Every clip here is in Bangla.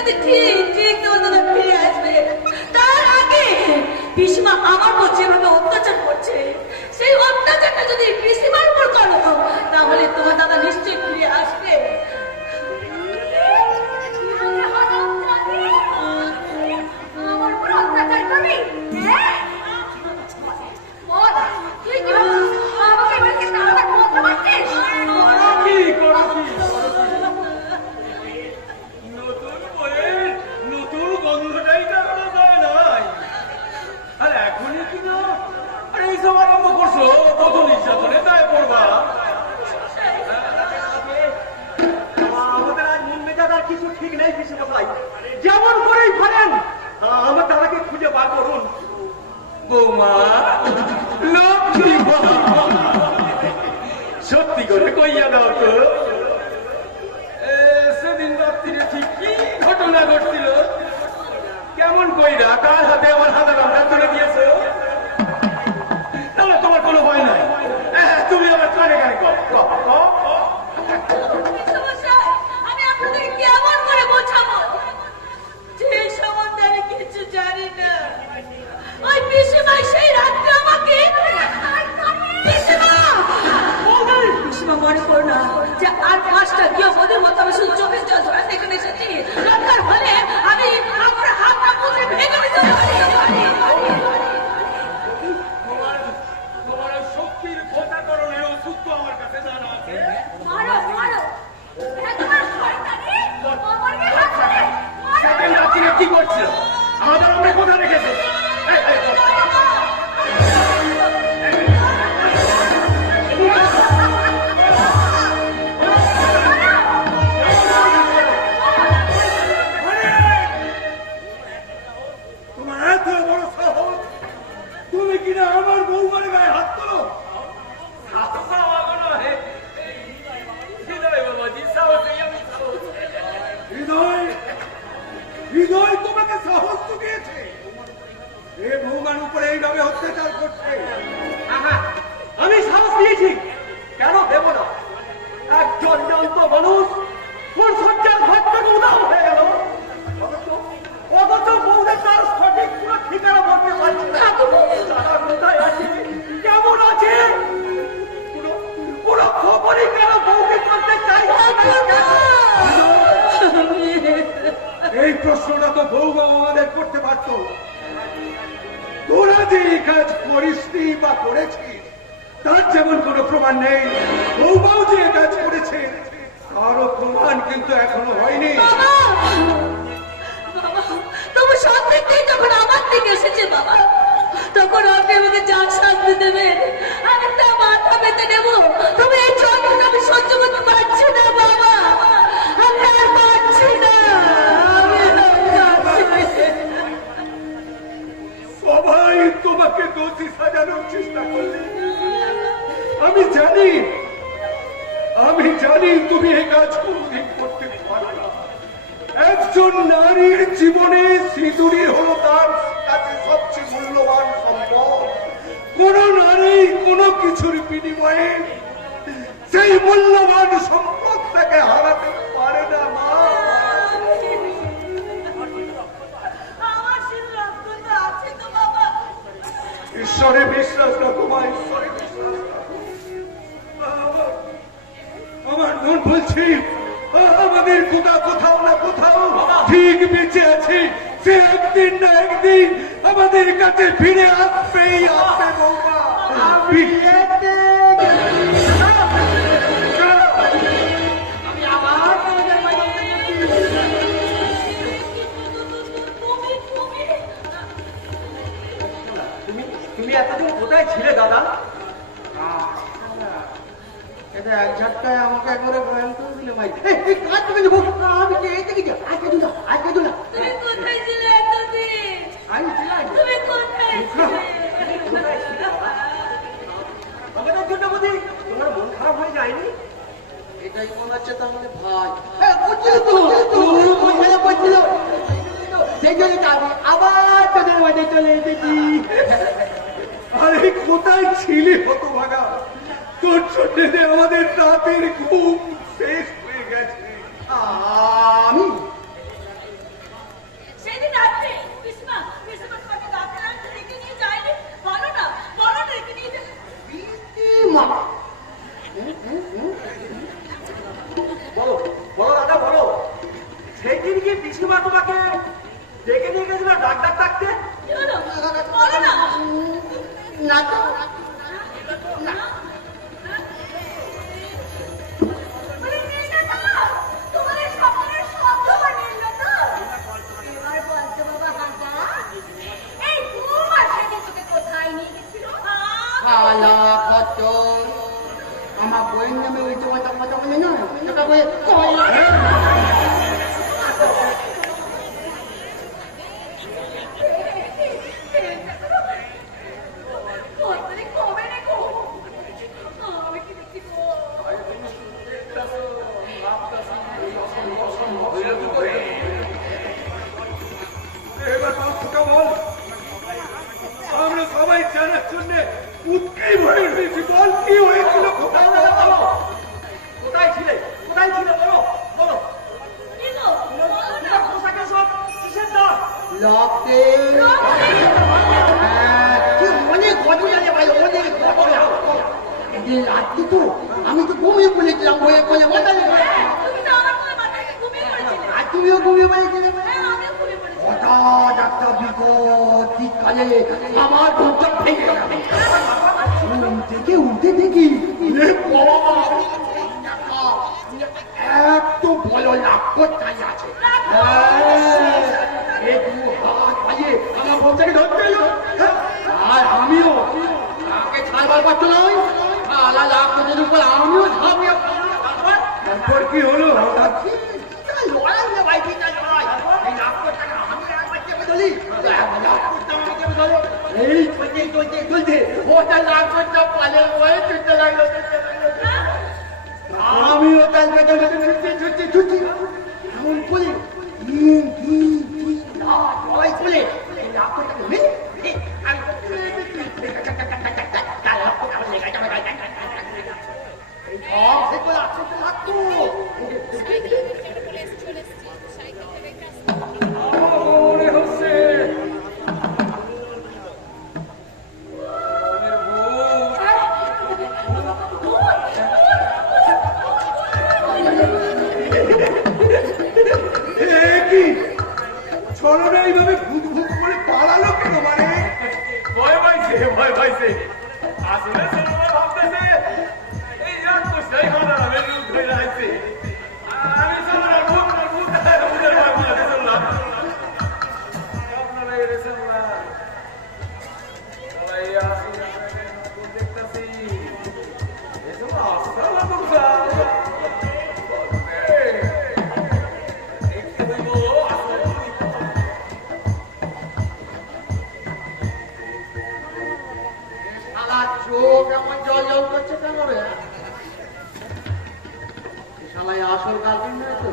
কিন্তু ঠিক ঠিক তোমার দাদা ফিরে আসবে। তার আগে পিসিমা আমার উপর যেভাবে অত্যাচার করছে, সেই অত্যাচারটা যদি পিসিমার উপর করো, তাহলে তোমার দাদা নিশ্চয়ই ফিরে আসবে। আমার উপর অত্যাচার করবি? তুই কি আমাকে এবারকে তাড়াতাড়ি বলতে পারছিস? নতুন বইয়ের নতুন গন্ধটাই কারণে দেয় নাই। আর এখনই কিনা আরে এইসব আরম্ভ করছো, কত নির্যাতনে দায় পড়বা। আমাদের আজ মন মেজাদার কিছু ঠিক নেই পিসি মশাই, যেমন করেই পারেন আমার দাদাকে খুঁজে বার করুন। বৌমা লক্ষ্মী সত্যি করে কইয়া দাও তো, সেদিন রাত্রিরে ঠিক কি ঘটনা ঘটছিল? কেমন কইরা কার হাতে আমার হাতে লঙ্কা তুলে দিয়েছো? না তোমার কোনো ভয় নাই, তুমি আমার কানে কানে আমি আপনাদের কেমন করে বোঝাবো যে সম্বন্ধে আমি কিছু জানি না। ওই পিসিমা সেই রাত্রে আমাকে পিসিমা মনে করো না যে আর 5টা গিয়ে ওদের মতো আমি শুধু চোখের জল ঝরাতে এখানে এসেছি। দরকার হলে আমি আপনার হাতটা মুখে ভেঙে দিতে পারি। তোমার শক্তির খোঁচাকরণের ওষুধ তো আমার কাছে জানা আছে। মারো মারো তোমার শয়তানি আমাকে হাত ধরে সেদিন রাত্রিরে কি করছিল? আমাদের আমরা কোথায় রেখেছে? তুমি কিনা আমার বৌমার গায়ে হাত তোলো? হৃদয় হৃদয় তোমাকে সাহস তো দিয়েছে এ বৌমার উপরে এইভাবে অত্যাচার করছে। আমি সাহস দিয়েছি, কেন দেব না? একজন জন্ত মানুষ ওর সজ্জার ঘর থেকে উদাও হয়ে গেল, অথচ বৌদের তার সঠিক পুরো ঠিকানা বলতে পারছে না। তারা কোথায় আছে, কেমন আছে, পুরো খবরই কেন বউকে করতে চাইছে না? এই প্রশ্নটা তো বৌমা আমাদের করতে পারত। তোরা যে এই কাজ করিসনি বা করেছিস তার যেমন কোনো প্রমাণ নেই, বৌমাও যে এই কাজ করেছে তারও প্রমাণ কিন্তু এখনো হয়নি। তবু সব দিকটাই যখন আমার দিকে এসেছে বাবা, তখন আপনি আমাকে যা শাস্তি দেবেন আমি তা মাথা পেতে নেব। তবে এই যন্ত্রণা আমি সহ্য করতে পারছি না বাবা, আমি আর পারছি না। সবাই তোমাকে দোষী সাজানোর চেষ্টা করলে আমি জানি তুমি এই কাজ কোনদিন করতে পারো না। একজন নারীর জীবনে সিঁদুরই হলো তার কাছে সবচেয়ে মূল্যবান সম্পদ। কোন নারী কোনো কিছুর বিনিময়ে সেই মূল্যবান সম্পদটাকে হারাতে পারে না মা। ঈশ্বরে বিশ্বাস রাখো মা, ঈশ্বরে বিশ্বাস রাখো। আমার মন বলছি আমাদের কোথাও না কোথাও ঠিক বেঁচে আছে, সে একদিন না একদিন আমাদের কাছে ফিরে আসবেই আসবে বৌমা। তুমি এতদিন কোথায় ছিলে দাদা? এটা এক ঝটকায় আমাকে একবারে ভয়ঙ্কর করে দিলে ভাই। এই কাজ তুমি দেবো, আমি যে এই দিকে আজকে দুলা তুমি কোথায় ছিলে এতদিন? তুমি কোথায় ছিলে? আমাদের জন্য বোধহয় তোমার মন খারাপ হয়ে যায়নি? এটাই মনে হচ্ছে তো আমাদের ভাই। হ্যাঁ বুঝছিল তো, মন খারাপ করছিল, সেই জন্য আমি আবার তোদের মাঝে চলে এসেছি। আরে কোথায় ছিলি হতভাগা? তোর জন্য আমাদের রাতের ঘুম শেষ হয়ে গেছে। পিসিমা তোমাকে ডেকে নিয়ে গেছিল ডাক ডাকতে? কি হলো? বলো না। না তো বলে নীললতা, তোমার এই স্বপ্নের সন্দেহ নীললতা। এবার বলছো বাবা হাজা, এই 2 মাস আগে তোকে কোথায় নিয়ে গেছিল? খালা কত আমার বইয়ের নামে ওই তোমার কথা বলে না তোকে বলে কতদিন কবে রে গো? আমি কি দেখছি গো? এবার কথা বল। আমরা সবাই জানার জন্য উৎগ্রীব হয়ে রয়েছি। বল কি হয়েছিল? কোথায় বলো, কোথায় ছিলে? কোথায় ছিলে বলো, বলো। কি গো? বলো না। তোমার পোশাকের সব কিসের দাম? লকে অনেক ঘটনা জানে ভাই অনেক ঘটনা রাত্রি তো আমি তো ঘুমিয়ে পড়েছিলাম বইয়ে বলে মাথা তুমি তো আমার কোলে মাথায় ঘুমিয়ে পড়েছিলে। আর তুমিও ঘুমিয়ে পড়েছিলে হ্যাঁ, আমিও ঘুমিয়ে পড়েছি। হঠাৎ একটা বিপদ শীতকালে আমার ঘুমটা ভেঙে গেল ঘুম থেকে উঠে দেখি এ বাবা, এত বড় লাক্ষর দাঁড়িয়ে আছে এ দু হাত বাজিয়ে আমার ঘুমটাকে ধরতে এলো আর আমিও তাকে ছাড়বার পারতো নয় আলা লাক্ষরের উপর আমিও ঝাঁপিয়ে তারপর কি হলো? হঠাৎ লড়াই না ভাই ঠিক আছে লড়াই এই লাক্ষরটাকে আমি একবার চেপে ধরি লাক্ষরটা আমাকে চেপে ধরে এই চলতে ওটা লাক্ষরটা পালে বয়ে ছুটতে লাগলো আমিও তার পেটে ছুটছি এমন করে লড়াই করে এই লাক্ষরটাকে আমি মনে হচ্ছে কি ছলনা এইভাবে ভূত ভূত করে পালালো কেন? মানে ভয় পাইছে আসলে সিনেমা ভাবতেছে এই রাত তো সেই ঘটনা আমি রূপ ধরে আইছে আমি চললাম ভূতের ভয় বুঝাতে চললাম আপনারা এর চললাম সবাই আসুন দেখতেছি এসব আসসালাম দেখতে দেব আসলে শালা চোখ এমন জল জল করছে কেন রে শালাই আসল গার্জেন নয় তো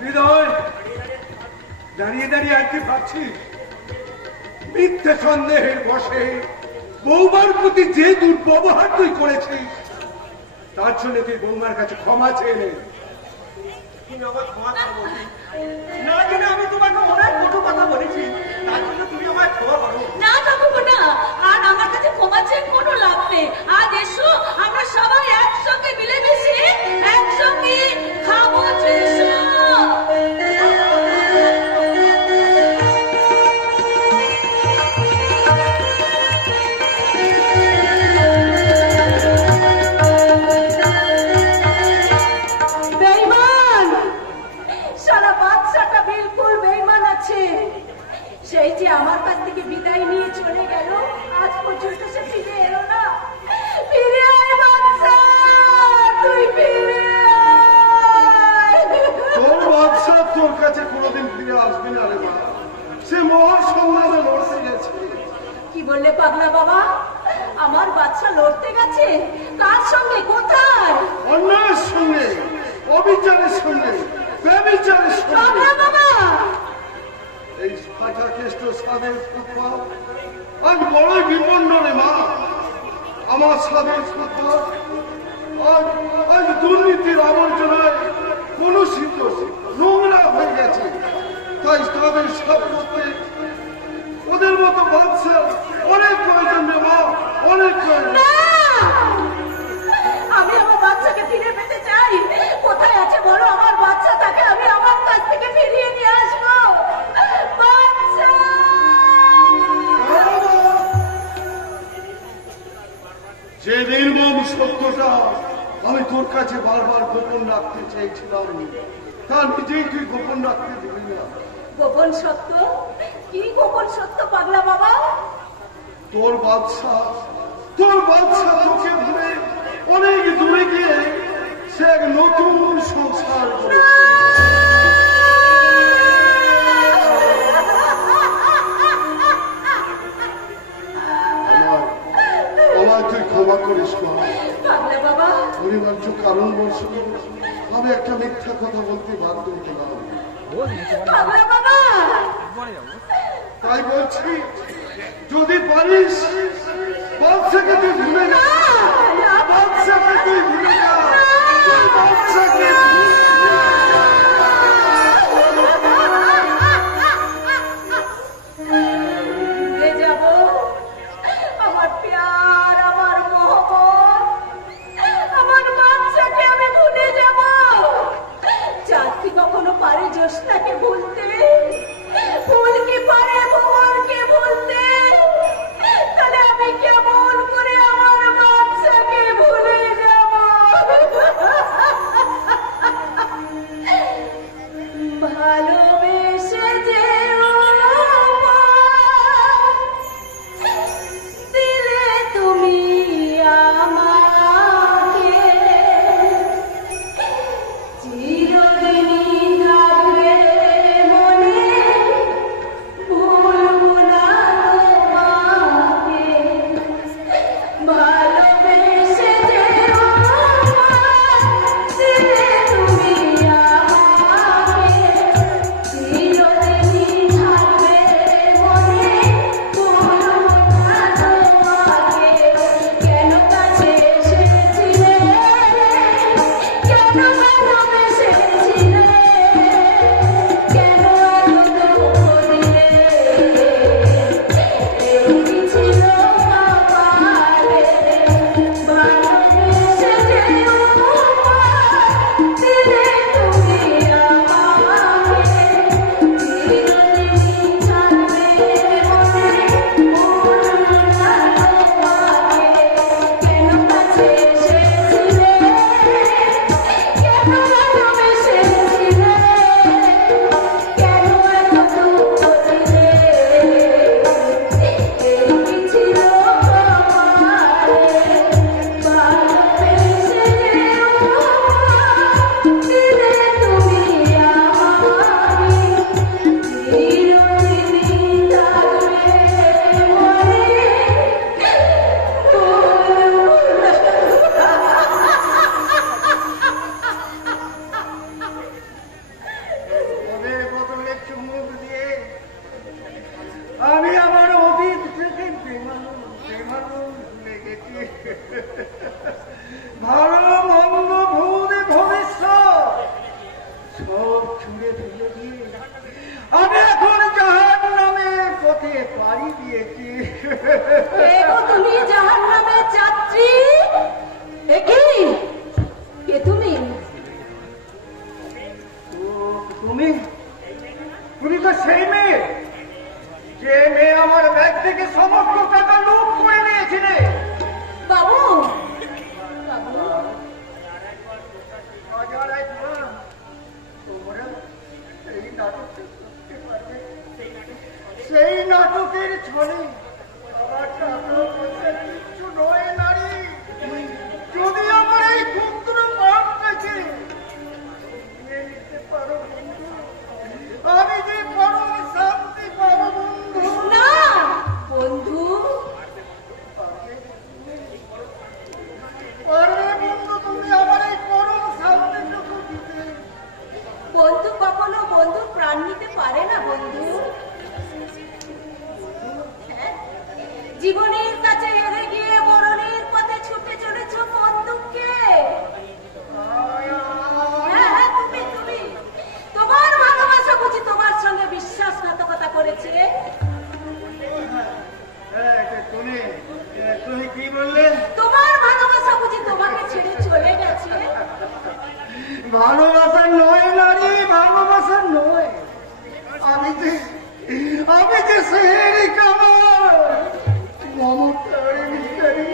হৃদয়, দাঁড়িয়ে দাঁড়িয়ে আর কি ভাবছিস? মিথ্যে সন্দেহের বসে বৌমার প্রতি যে দুর্ব্যবহার তুই করেছিস তার জন্য তুই বৌমার কাছে ক্ষমা চেয়ে নে। তুমি আমার ক্ষমা করো না জেনে আমি তোমাকে অনেক কটু কথা বলেছি তার জন্য তুমি আমায় ক্ষমা করো না কাকু না, আর আমার কাছে ক্ষমা চেয়ে কোনো লাভ নেই। আজ এসো আমরা সবাই একসঙ্গে মিলেমিশে একসঙ্গে খাবো। এসো। বেঈমান! সারা বাচ্চাটা বিলকুল বেঈমান আছে। সেই যে আমার কাছ থেকে বিদায় নিয়ে চলে গেল, আজ পর্যন্ত সে ফিরে এলো না। ফিরে আয় বাচ্চা, তুই ফিরে আয়। তোর বাদশা তোর কাছে কোনোদিন ফিরে আসবে না রে মা। সে মহা সংগ্রামে লড়তে গেছে। কি বললে পাগলা বাবা? আমার বাচ্চা লড়তে গেছে? কার সঙ্গে? কোথায়? অন্যায়ের সঙ্গে, অবিচারের সঙ্গে, ব্যভিচারের সঙ্গে। পাগলা বাবা! এই ফাটা কেষ্ট সাদের ফুটবল আজ বড়ই বিপন্ন রে মা। আমার সাদের ফুটবল আজ দুর্নীতির আবর্জনায় কলুষিত নোংরা হয়ে গেছে। তাই তাদের সব করতে ওদের মতো বাচ্চা অনেক প্রয়োজন রে মা, অনেক প্রয়োজন। না! আমি আমার বাচ্চাকে ফিরে পেতে চাই। কোথায় আছে বলো আমার বাচ্চা? যে নির্মম সত্যটা আমি তোর কাছে বারবার গোপন রাখতে চেয়েছিলাম, তা নিজেই তুই গোপন রাখতে দিবি না। গোপন সত্য? কি গোপন সত্য পাগলা বাবা? তোর বাদশা তোকে ভুলে অনেক দূরে গিয়ে সে এক নতুন সংসার করেছে। আমায় তুই ক্ষমা করিস না পাগলা বাবা। অনিবার্য কারণবশত আমি একটা মিথ্যা কথা বলতে বাধ্য হলাম। পাগলা বাবা, তাই বলছি যদি পারিস বাদশাকে তুই ভুলে যা, বাদশাকে তুই ভুলে যা, বাদশাকে ভুলে যাব? আমার প্যার, আমার মোহব্বত, আমার বাচ্চাকে আমি ভুলে যাব? চাঁদ কি কখনো পারে জ্যোৎস্নাকে ভুলতে? ফুল কি পারে ভোরকে ভুলতে? তাহলে আমি কেমন করে আমার বাচ্চাকে ভুলে যাব? ভালোবেসে যেও দিলে তুমি আমাকে, চিরদিনই থাকবে মনে, ভুলবো না তোমাকে। ভালোবেসে যেও দিলে তুমি আমাকে, চিরদিনই থাকবে মনে, ভুলবো না তোমাকে। কেন কাছে এসেছিলে, কেন ভালোবেসেছিলে, কেন এত দুঃখ দিলে? এই কি ছিল কপালে? ভালোবেসে যেও দিলে তুমি আমাকে, চিরদিনই থাকবে মনে, ভুলবো না তোমাকে। কেন কাছে এসেছিলে, কেন ভালোবেসেছিলে, কেন এত দুঃখ দিলে? এই কি ছিল কপালে? ভালোবেসে যেও দিলে তুমি আমাকে, চিরদিনই থাকবে মনে, ওদের বদলে চুমুক দিয়ে আমি আমার অতীত থেকে বেমানুষ ভুলে গেছি। ভালো মন্দ ভূত ভবিষ্যৎ সব ছুঁড়ে ফেলে দিয়ে আমি এখন জাহান্নামের পথে পাড়ি দিয়েছি। এগো তুমি জাহান্নামের যাত্রী? এ কি? কে তুমি? তুমি তুমি তো সেই মেয়ে, যে মেয়ে আমার ব্যাগ থেকে সমস্ত টাকা লুট করে নিয়েছিলে। বাবু, বাবু, হাজার একবার তোমরা সেই নাটকটা করতে পারবে। সেই নাটকের ছলে আমার টাকা পয়সা কিচ্ছু নয় নারী। যদি আমার এই ক্ষুদ্র প্রাণটাকে নিয়ে নিতে পারো বন্ধু, আমি যে পরম শান্তি পাবো বন্ধু। না বন্ধু, পারবে বন্ধু তুমি আমার এই পরম শান্তিটুকু দিতে? বন্ধু কখনো বন্ধু প্রাণ নিতে পারে না বন্ধু। হ্যাঁ? জীবনের কাছে হেরে গিয়ে মরণের পথে ছুটে চলেছ বন্ধুকে। হ্যাঁ হ্যাঁ, তুমি তুমি তোমার ভালোবাসা বুঝি তোমার সঙ্গে বিশ্বাসঘাতকতা করেছে। তুমি কি বললে? তোমার ভালোবাসা বুঝি তোমাকে ছেড়ে চলে গেছে। ভালোবাসা নয় নারী, ভালোবাসা নয়। আমি যে সেহেরি কামার মমতার মিস্টারি,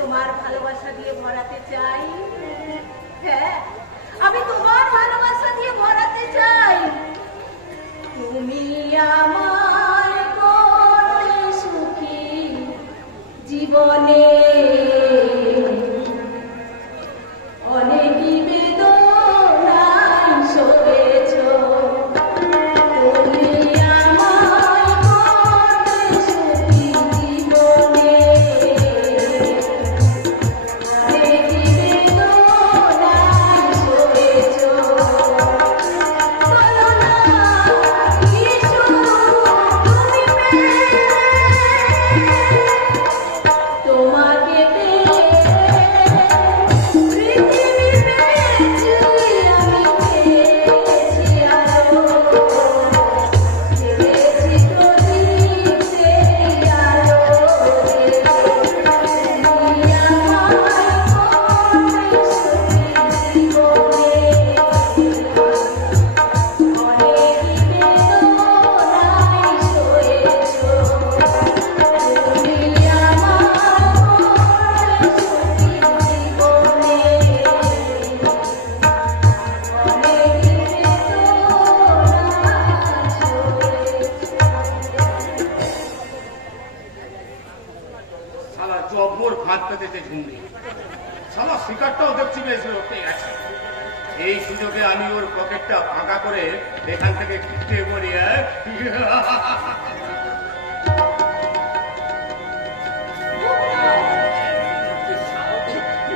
তোমার ভালোবাসা দিয়ে ভরাতে চাই। হ্যাঁ, আমি তোমার ভালোবাসা দিয়ে ভরাতে চাই। তুমি আমার করতে সুখী জীবনে অনেকই বেদনায় সয়েছ। তুমি আমায় করতে সুখী জীবনে অনেকই বেদনায় সয়েছ। বলো না কি সুখ তুমি পেলে, তোমাকে পেয়ে পৃথিবী পেয়েছি আমি, পেয়েছি আলো, জেগেছি প্রদীপ সেই আলো। তুমি আমায় করতে সুখী জীবনে অনেকই বেদনায় সয়েছ। তুমি আমার করতে সুখী জীবনে অনেকই শালা জব্বর ফাঁদ পেতেছে ঝুমরি। শালা শিকারটাও দেখছি বেশ রোপে গেছে। এই সুযোগে আমি ওর পকেটটা ফাঁকা করে এখান থেকে কিনতে বলি।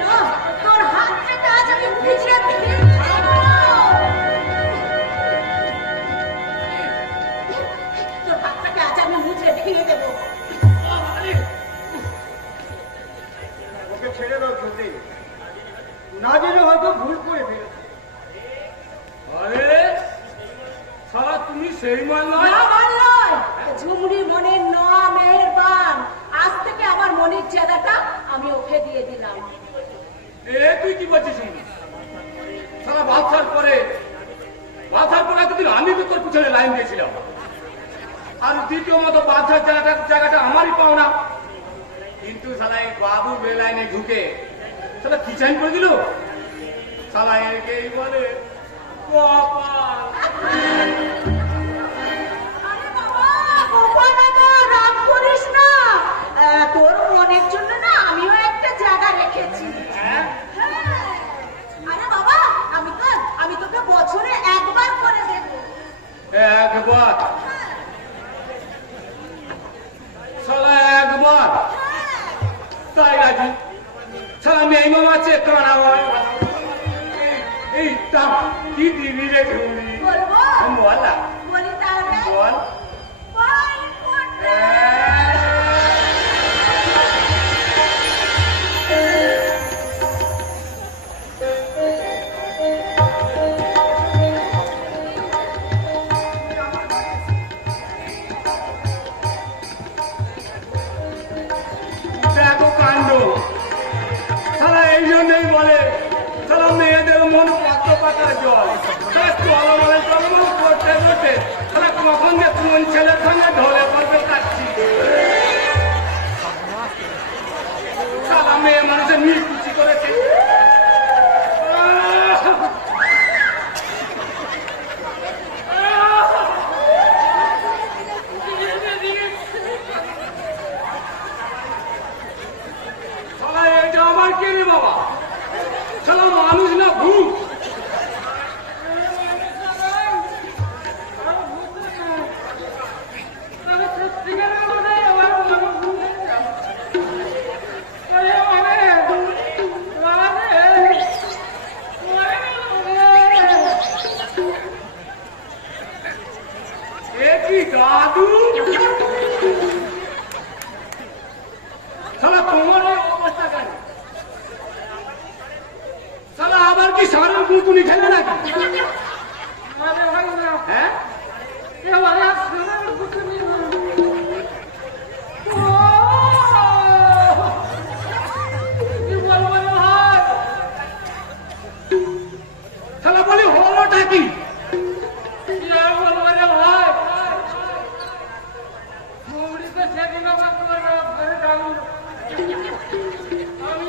না, তোর হাত থেকে আজ আমি মুচড়ে ফেলবো। তোর হাতটাকে আজ আমি মুচড়ে ভেঙে দেবো। ওকে ছেড়ে দাও ঝুমরি, না জেনে হয়তো ভুল করে ফেলেছে। আরে শালা তুমি সেই মাল নয়? না মানলয়, ঝুমরি মনের নোয়া মেহেরবান। আজ থেকে আমার মনের জায়গাটা আমি ওকে দিয়ে দিলাম। এ তুই কি বলছিস ঝুমরি? শালা বাচ্চার পরে এতদিন আমি তো তোর পিছনে লাইন দিয়েছিলাম, আর দ্বিতীয় মতো বাচ্চার জায়গাটা আমারই পাও না। কিন্তু শালা এই বাবু বেলাইনে ঢুকে শালা কি চাইন করে দিল। শালা একেই বলে কপাল। আরে বাবা, গোপাল বাবা, রাগ করিস না। তোর মনের জন্য না আমিও একটা জায়গা রেখেছি। হ্যাঁ। আরে বাবা, আমি তোকে বছরে একবার করে দেবো। একবার? শালা একবার? তাই রাজি। শালা মেয়ে মামা চেক করা হয়। এই তা কি দিবি রে ঝুমরি? বলবো? বল বলি তাহলে। বল। পাই কোটে। দেখো কাণ্ড। শালা এই জন্যই বলে শালা মেয়েদের মন পাত্র পাতার জল। চলমলে করতে করতে শালা কখন যে কোন ছেলের সঙ্গে ঢলে পড়বে কাটছি। শালা মেয়ে মানুষের নিকুচি করেছে। শালা এটা আমার কে রে বাবা? শালা মানুষ না ভূত? এ কি দাদু? শালা তোমার ওই অবস্থা কেন? শালা আবার কি সারের গুঁতুনি খেলে নাকি? হ্যাঁ? শালা বলি হলোটা কি? আমি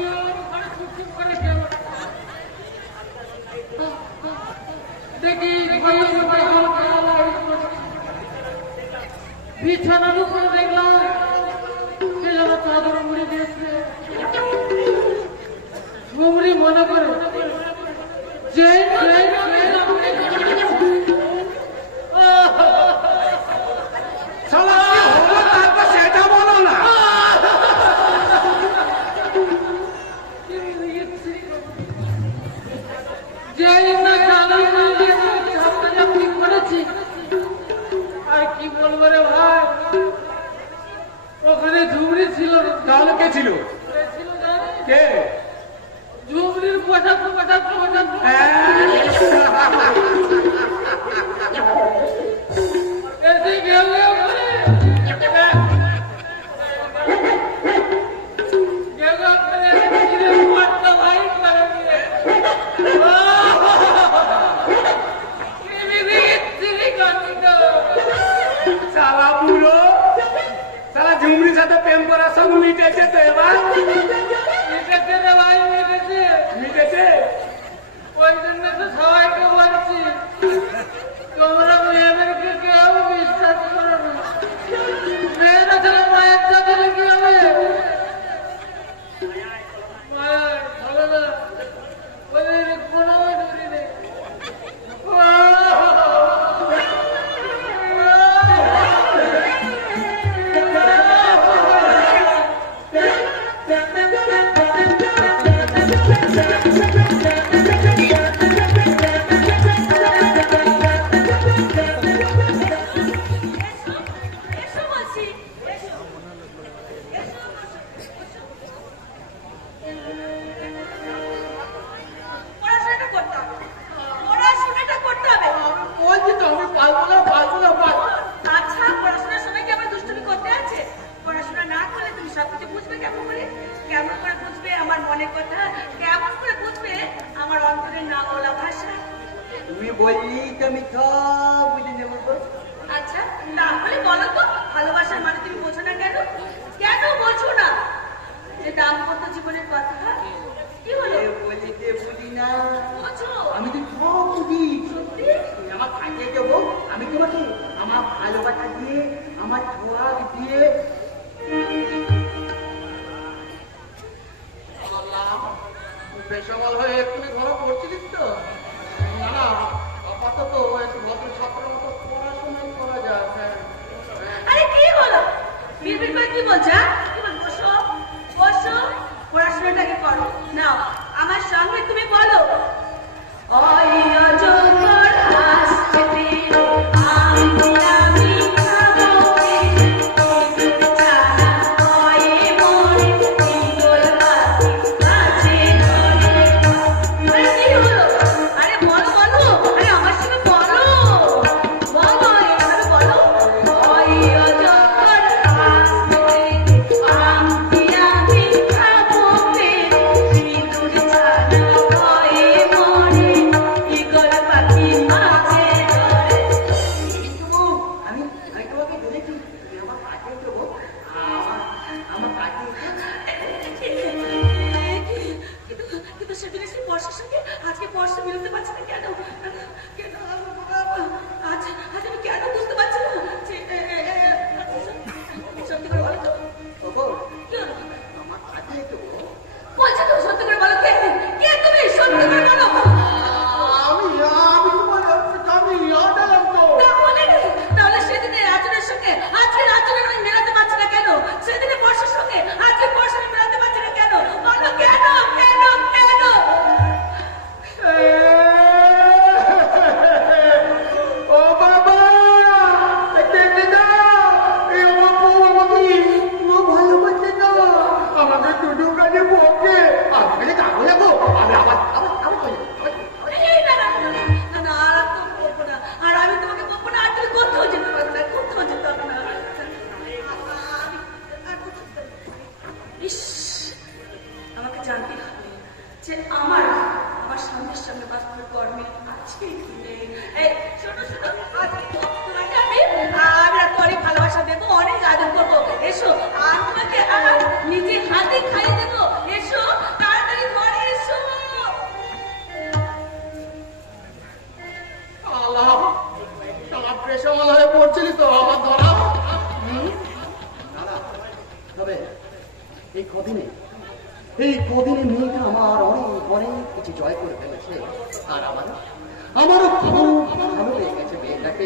বিছানার উপরে দেখলাম কে যেন চাদর মুড়ি দিয়েছে। ঝুমরি মনে করে যে শালা কি হলো তারপর সেটা বলো না। যেই না চাদর মুড়ি দিয়েছে ঝাপটাঝাপটি করেছি। আর কি বলবো রে ভাই, ওখানে ঝুমরি ছিল না। তাহলে কে ছিল? ছিল জানিস? কে? ঝুমরির পোশাক এসে ঘেউ ঘেউ করে ঘেউ ঘেউ করে ছিঁড়ে মারতো ভাই করে দিয়ে। ছিঁড়ি কান্দ। শালা বুড়ো, শালা ঝুমরির সাথে প্রেম করার সব মিটেছে তো এবার? মিটেছে রে ভাই, মিটেছে। মিটেছে? ওই জন্য তো সবাইকে বলছি, তোমরা মেয়েদেরকে কেউ বিশ্বাস করো না। মেয়েরা ছাড়া মায়ের চাকরি কি হবে? মায়ের ভালো না, ওদের কোনো জরুরি নেই। এসো বলছি, এসো। পড়াশোনাটা করতে হবে, পড়াশোনাটা করতে হবে। বলছি তো আমি পারবো না। আচ্ছা, পড়াশোনার সময় কি আমার দুষ্টুমি করতে আছে? পড়াশোনা না করলে তুমি সবকিছু বুঝবে কেমন করে? কেমন করে বুঝবে আমার মনের কথা? কেমন করে বুঝবে আমার অন্তরের না বলা ভাষা? তুমি বললি তো আমি সব বুঝে নেবো তো। আচ্ছা, তাহলে বলো তো, ভালোবাসার মানে তুমি বোঝো না কেন? কেন বোঝো না? যে দাম্পত্য জীবনের কথা কি হলো? বলিতে বুঝি না, বোঝো? আমি তো সব বুঝি। সত্যি? তুমি আমার কাছে দেবো, আমি তোমাকে আমার ভালোবাসা দিয়ে, আমার ছোঁয়াগ দিয়ে। বেসমাল হয়ে এক্ষুনি ধরা পড়ছিলিস তো? না না, আপাতত একটু ভদ্র ছাত্রের মতো পড়াশোনাই করা যায়। আরে কি হলো? বিড়বিড় করে কি বলছো? হ্যাঁ? কি বল? বসো, বসো, পড়াশোনাটাকে করো। নাও, আমার সঙ্গে তুমি বলো, অজগর হাসছে আমি খাবো চারা ভয়ে মরে ইগল পাখি কাছে ধরে। আরে কি হলো? আরে বলো বলো, আরে আমার সঙ্গে বলো, বলো, এভাবে বলো, অজগর হাসছে আমি খাবো ইঁদুর ছানা ভয়ে মরে ইগল পাখি মাঝে ধরে। আমি তোমাকে বলেছি, তুমি আমার কাছে দেবো, আমার কাছে কিন্তু সেদিনে সেই বর্ষার সঙ্গে আজকে বর্ষা মিলতে পারছে না কেন? কেন আজ আজ আমি কেন বুঝতে পারছি না? সত্যি করে বলো তো, কি হলো? আমার কাছে দেবো। বলছো তো, সত্যি করে বলো, কে কে তুমি? সত্যি করে বলো। তাহলে সেদিনের আচরণের সঙ্গে আজকের আচরণ আমি মেলাতে পারছি না কেন? সেদিনের বর্ষার সঙ্গে আজকের বর্ষা আমি মেলাতে পারছি না কেন? বলো কেন কেন কেন? ও বাবা, দেখতে দাও, এই আমার বউ আমাকে পুরো ভালোবাসে না, আমাকে দুটো কাজে বকে, আমাকে যাবো যাবো, আমি আবার এই না, না, না, না, না, আর আমি তোমাকে বকবো না। আর আমি তোমাকে বকবো না, আর তুমি কোথাও যেতে পারবে না, কোথাও যেতে হবে না। আর কোথাও যেতে হবে না। ইস, আমাকে জানতে হবে যে আমার স্বামীর সঙ্গে বাস্তব কর্মে আছে কি নেই। এই শোনো শোনো, আজকে তোমাকে আমি আর অনেক ভালোবাসা দেবো, অনেক আদর করবো। এসো, আর তোমাকে নিজে হাতে খাইয়ে দেবো। এসো, তাড়াতাড়ি ঘরে এসো। বেসমাল হয়ে পড়ছিলি তো, আমার ধরা মেয়েটা আমার অনেক অনেক কিছু জয় করে ফেলেছে, আর আমারও খুব ভালো লেগে গেছে মেয়েটাকে।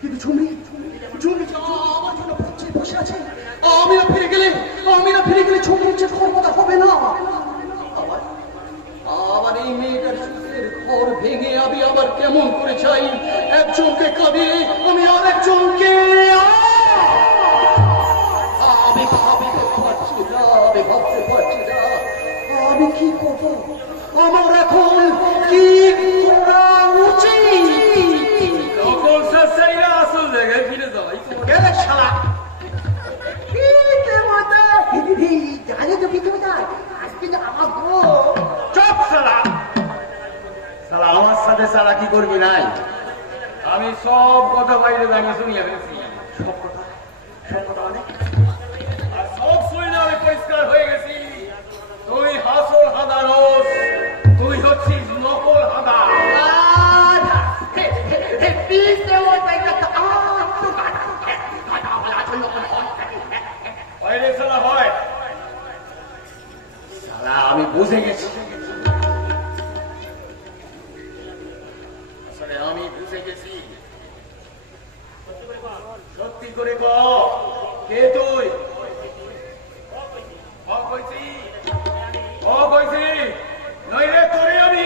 কিন্তু ঝুমরি আমার জন্য বসে আছে। আমি না ফিরে গেলে ঝুমরির যে ঘর কথা হবে না। আবার এই মেয়েটার সুখের ঘর ভেঙে আমি আবার কেমন করে চাই, একজনকে কাঁদিয়ে আমি আর একজনকে আমি ভাবতে পারছি না, আমি কি করব, আমার এখন কি করা উচিত? সকল সাইরা আসল জায়গায় ফিরে যাওয়াই গেলে শালা জানি তো ভিতরে যায়, আজকে যে আমার চপ সালা সালা আমার সাথে সালা কি করবি নাই? আমি সব কথা বাইরে দাঁড়িয়ে শুনিয়ে ফেলছি। সব কথা মানে আর সব শুনে আমি পরিষ্কার হয়ে গেছি। তুই হাসল হাদা রোজ, তুই হচ্ছিস নকল হাদা। বাইরে সালা হয় সালা, আমি বুঝে গেছি। আসলে আমি বুঝে গেছি। সত্যি করে ক, কে তুই? নইলে তোরে আমি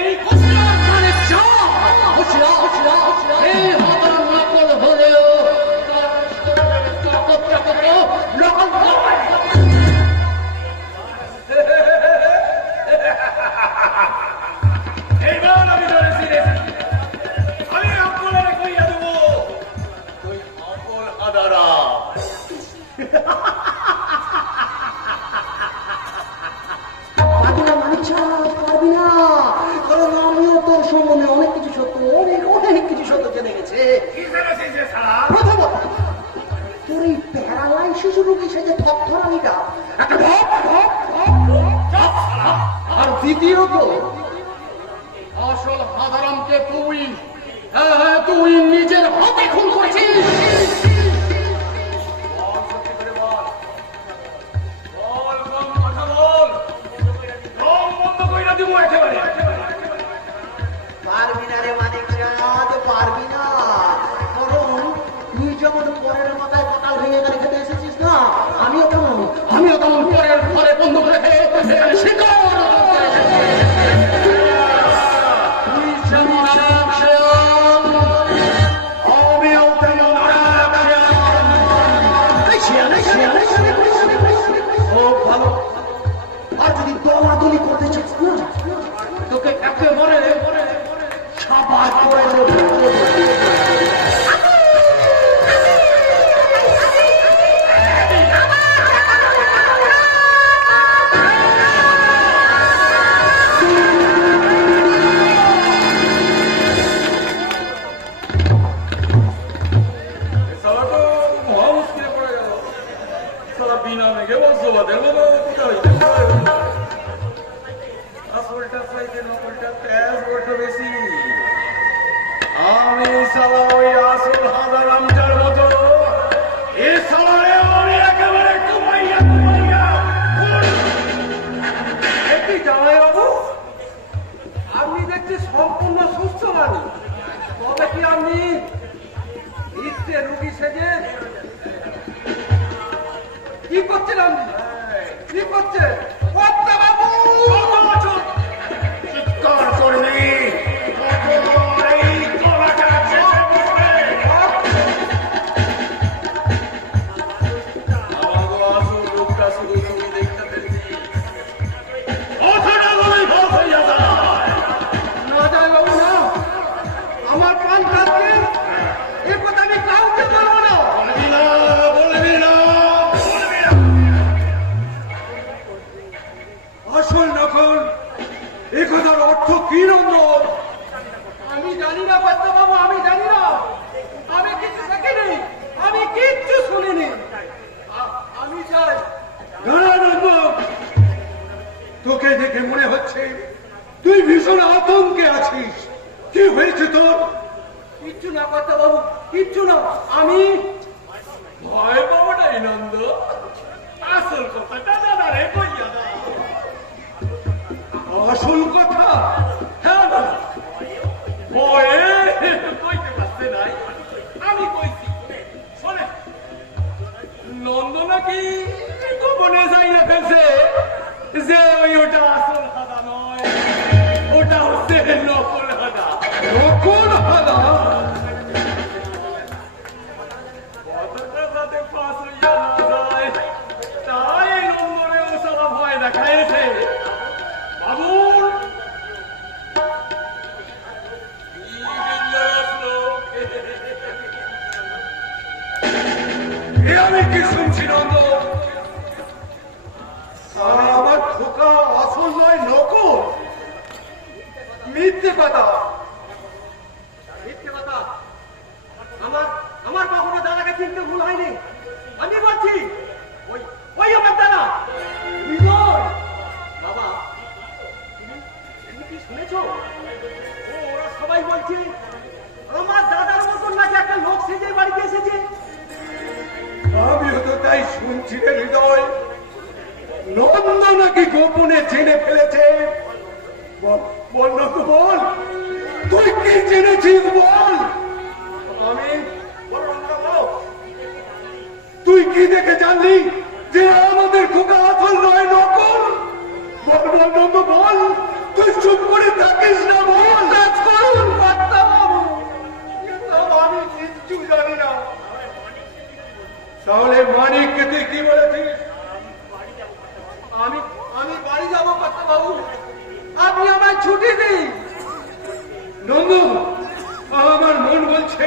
এইবার আমি ধরেছি রে। আমি আপনার কইয়া দেবো তুই অপর আদারা। পারবি না, কারণ আমিও তোর সম্বন্ধে অনেক কিছু সত্য জেনে গেছে। কি জেনেছিস রে শালা? প্রথমত তোর এই প্যারালাইসিস রোগী সে যে থপথরানিটা একটা আর দ্বিতীয়ত আসল হাদারামকে তুই নিজের হাতে খুন করেছিস। বল, সত্যি করে বল। বল, কম কথা বল। দম বন্ধ কইরা দিব একেবারে। পারবি না রে মানিক চাঁদ, পারবি না। কারণ তুই যেমন পরের মাথায় পাতাল ভেঙে গেলে খেতে এসেছিস না, আমিও তেমন পরের ঘরে বন্ধ করে শিকার তুই যেমন এক শেয়াল, আমিও তেমন এক শেয়াল। খুব ভালো। আর যদি দলাদলি করতে চাস না, তোকে একেবারে সাবাস করে দেবো। শালা তো মহা মুশকিলে পড়ে গেল। শালা বিনা মেঘে বজ্রপাতের মতো কোথায় আসলটা চাইতে নকলটা তেজ বড্ড বেশি। আমি শালা ওই আসল হাদারামটার মতো এ শালারে আমি একেবারে কুমাইয়া একটি জামাই বাবু, আপনি দেখছি সম্পূর্ণ সুস্থ মানুষ, তবে কি আপনি ইচ্ছে রুগী সেজে কি করছেন? আপনি কি করছেন? কর্তা বাবু, চিৎকার করবি এই গলাটা চেপে বসবে। আমার আসল রূপটা শুধু তুমি দেখতে পেরেছি, কথাটা বলেই ভাব হইয়া যায়। না যায় বাবু না, আমার প্রাণ থাকবে এ কথা আমি কাউকে বলবো না। বলবি না, বলবি না, বলবি না। আসল নকল এ কথার অর্থ কি নন্দন? আমি জানি না কর্তা বাবু, আমি জানি না, আমি কিছু দেখিনি, আমি কিচ্ছু শুনিনি। আমি চাই দাঁড়া নন্দন, তোকে দেখে মনে হচ্ছে তুই ভীষণ আতঙ্কে আছিস। কি হয়েছে তোর? কিচ্ছু না কর্তা বাবু, কিচ্ছু না। আমি ভয় পাবোটাই নন্দ। আসল কথাটা দাদারে কইয়া দাও। আসল কথা? হ্যাঁ দাদা, ভয়ে কইতে পারছে নাই, আমি কইছি। শোনে, নন্দ নাকি গোপনে যাইয়া ফেলছে যে ওটা আসল হাদা নয়, ওটা হচ্ছে নকল হাদা। নকল হাদা? কথাটা যাতে ফাঁস হইয়া না যায়, তাই নন্দরে ও সালা ভয় দেখাইছে। বাবুর কি বিন্দাস লোক। এ আমি কি শুনছি নন্দ? আর আমার খোকা আসল নয় নকল? মিথ্যে কথা। মিথ্যে কথা? আমার আমার কখনো দাদাকে চিনতে ভুল হয়নি। আমি বলছি ওই ওই আমার দাদা বিজয়। বাবা, তুমি কি শুনেছো? ওরা সবাই বলছে আমার দাদার মতন নাকি একটা লোক সেজে বাড়িতে এসেছে। আমিও তো তাই শুনছি রে হৃদয়। নন্দ নাকি গোপনে জেনে ফেলেছে। বল নন্দ, বল তুই কি জেনেছিস, বল। আমি বলো আমরা বলো। তুই কি দেখে জানলি যে আমাদের খোকা আসল নয় নকল? বল বল নন্দ, বল। তুই চুপ করে থাকিস না, বল। আমি কিচ্ছু জানি না। তাহলে মানিককে তুই কি বলেছিস? আমি আমি বাড়ি যাবো কর্তা বাবু, আপনি আমায় ছুটি দিন। নন্দু, আমার মন বলছে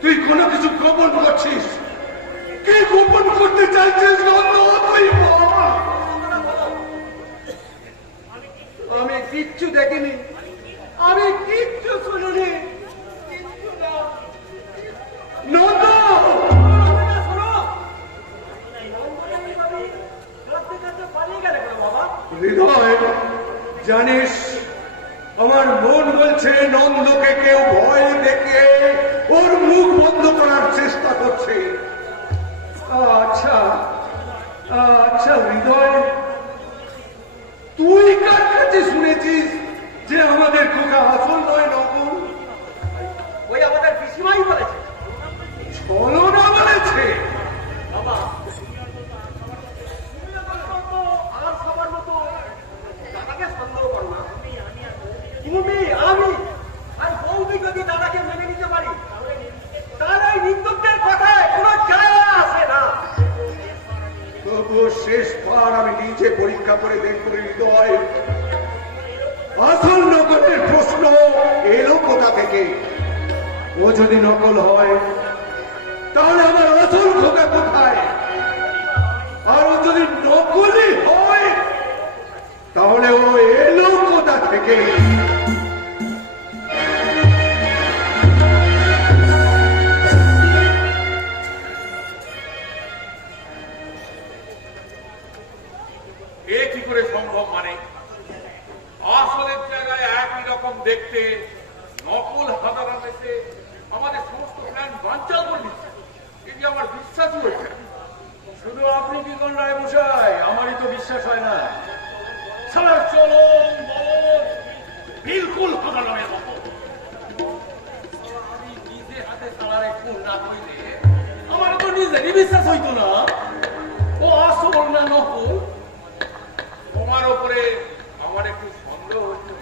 তুই কোনো কিছু গোপন করছিস। কি গোপন করতে চাইছিস নন্দু, তুই বল। আমি কিচ্ছু দেখিনি, আমি কিচ্ছু শুনিনি, কিচ্ছু না। নন্দু, শোনো, কাঁদতে কাঁদতে পালিয়ে গেলে কেন বাবা? হৃদয়, জানিস আমার মন বলছে নন্দকে কেউ ভয় দেখে ওর মুখ বন্ধ করার চেষ্টা করছে। আচ্ছা আচ্ছা হৃদয়, তুই কার কাছে শুনেছিস যে আমাদের খোকা আসল নয় নকল? ওই আমাদের পিসিমাই বলেছে। ছলনা বলেছে? বাবা, তুমি যখন বলতো আর সবার মতো দাদাকে সন্দেহ করো না। তুমি, আমি আর বৌদি যদি দাদাকে মেনে নিতে পারি, তাহলে এই নিন্দুকদের কথায় কোনো যায় আসে না। তবুও শেষবার আমি নিজে পরীক্ষা করে দেখবো হৃদয়, আসল নকলের প্রশ্ন এলো কোথা থেকে। ও যদি নকল হয় তাহলে আমার আসল খোকা কোথায়? আর ও যদি নকলই হয় তাহলে ও এলো কোথা থেকে? এ কি করে সম্ভব? মানে আসলের জায়গায় একই রকম দেখতে নকল হাদারা মেসে আমাদের সমস্ত প্ল্যান বানচাল করে দিচ্ছে। এটি আমার বিশ্বাসই হচ্ছে না। শুধু আপনি কি কোন রায় মশাই? আমারই তো বিশ্বাস হয় না। সালার চলন বলন বিলকুল হাদারামের মতো। আমি নিজে হাতে সালারে খুন না কইলে আমার তো নিজেরই বিশ্বাস হইতো না ও আসল না নকল। তোমার উপরে আমার একটু সন্দেহ হচ্ছে।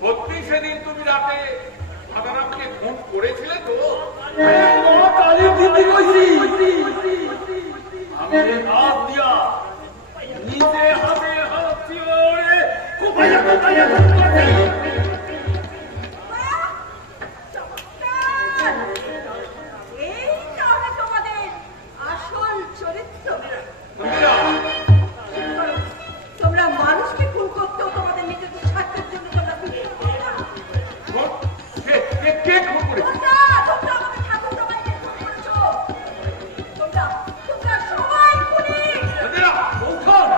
সত্যি সেদিন তুমি রাতে হাদারামকে খুন করেছিলে তো? কালীর দিদি কইছি আমি হাত দিয়া নিজে হাতে হাত চিরে কোপাইয়া কোপাইয়া খুন করছি। এই তাহলে তোমাদের আসল চরিত্র। তোমরা মানুষকে খুন করতেও তোমাদের নিজেদের স্বার্থের জন্য তোমরা খুন করতে না। কে খুন করেছে? তোমরা আমাকে ঠাকুর সবাইকে খুন করেছো। তোমরা সবাই খুনি। উঠুন।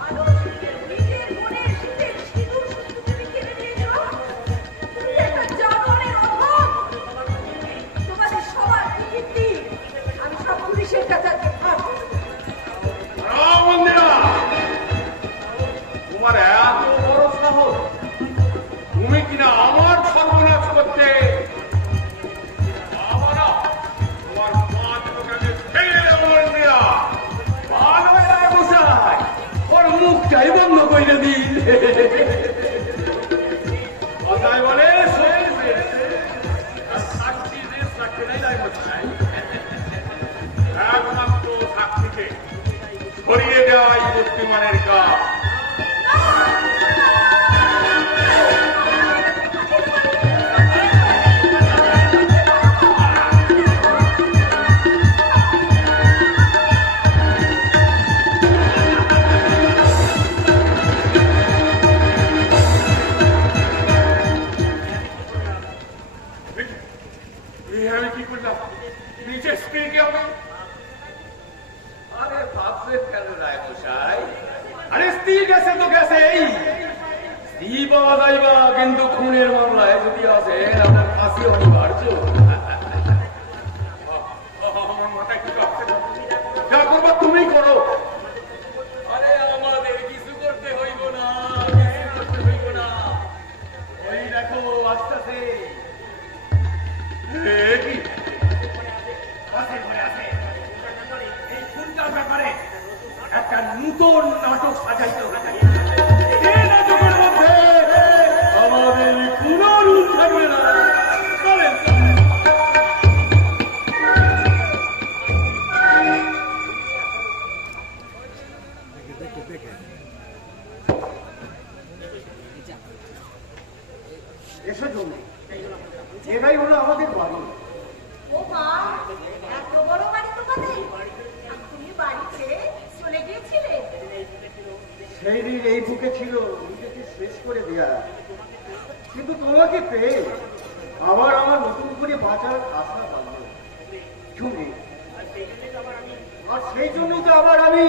মানুষকে গেছে তো গেছেই, স্ত্রী পাওয়া যাইবা, কিন্তু খুনের মামলায় যদি আসে আমার ফাঁসি অনিবার্য। আমার মাথায় কিছু আসছে না। যা করবা তুমি করো। আরে আমাদের কিছু করতে হইব না, কিছু করতে হইব না। ওই দেখো আসতেছে। কি আছে ঘরে আছে? এই খুনটার ব্যাপারে একটা নূতন নাটক সাজাইতে হবে। এই নাটকের মধ্যে আমাদের কোনো রুল থাকবে না। চলেন, এসে জন্য এটাই হলো আমাদের বাড়ি। ও মা, এত বড় বাড়ি তোমাদের? তুমি বাড়িতে চলে গিয়েছিলে? সেই দিন এই বুকে ছিল নিজেকে শেষ করে দেয়া, কিন্তু তোমাকে পেয়ে আবার আমার নতুন করে বাঁচার আশা বাঁধল শুনে, আর সেই জন্যই তো আবার আমি